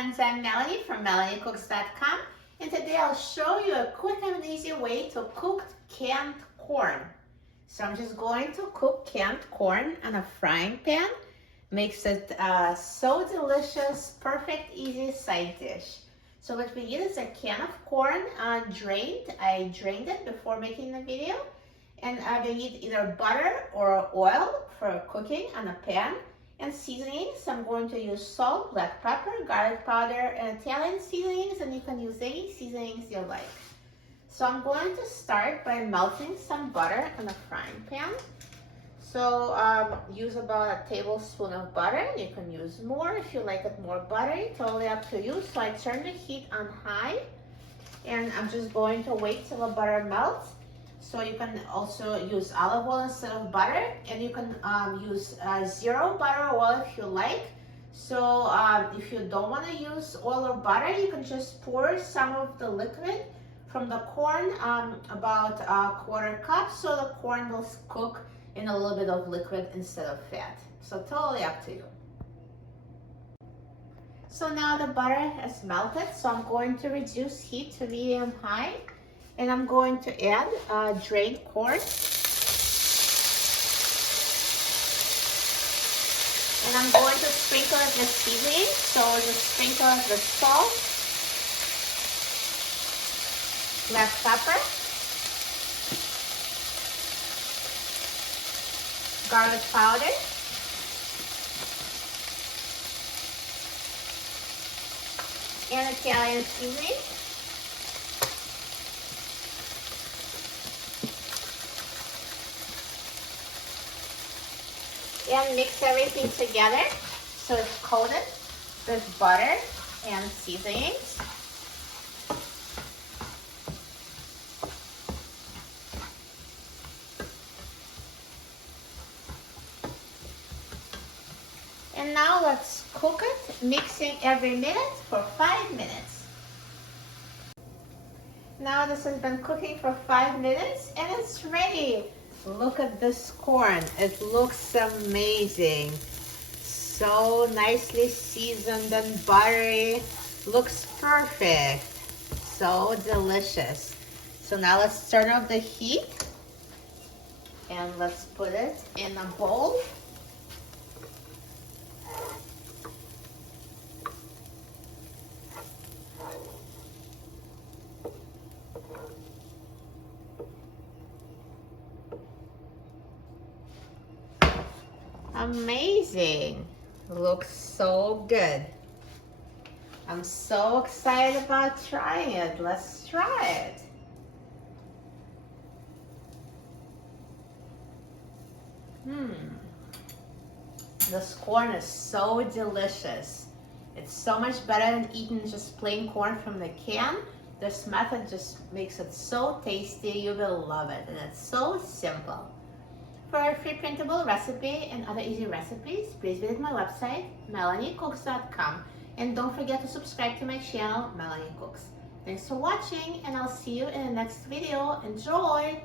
friends, I'm Melanie from MelanieCooks.com, and today I'll show you a quick and easy way to cook canned corn. So I'm just going to cook canned corn on a frying pan. Makes it so delicious, perfect, easy side dish. So what we need is a can of corn drained. I drained it before making the video. And we need either butter or oil for cooking on a pan. And seasonings, I'm going to use salt, black pepper, garlic powder, and Italian seasonings, and you can use any seasonings you like. So I'm going to start by melting some butter in a frying pan. So use about a tablespoon of butter. You can use more if you like it more buttery, totally up to you. So I turn the heat on high, and I'm just going to wait till the butter melts. So you can also use olive oil instead of butter, and you can use zero butter oil if you like. So if you don't want to use oil or butter, you can just pour some of the liquid from the corn, about a quarter cup, so the corn will cook in a little bit of liquid instead of fat. So totally up to you. So now the butter has melted, so I'm going to reduce heat to medium high. And I'm going to add drained corn. And I'm going to sprinkle it with seasoning. So just sprinkle it with salt, black pepper, garlic powder, and Italian seasoning. And mix everything together so it's coated with butter and seasonings. And now let's cook it, mixing every minute for 5 minutes. Now this has been cooking for 5 minutes and it's ready. Look at this corn. It looks amazing. So nicely seasoned and buttery. Looks perfect. So delicious. So now let's turn off the heat and let's put it in a bowl. Amazing. Looks so good. I'm so excited about trying it. Let's try it. This corn is so delicious. It's so much better than eating just plain corn from the can. This method just makes it so tasty. You will love it. And it's so simple. For a free printable recipe and other easy recipes, please visit my website, MelanieCooks.com. And don't forget to subscribe to my channel, Melanie Cooks. Thanks for watching, and I'll see you in the next video. Enjoy!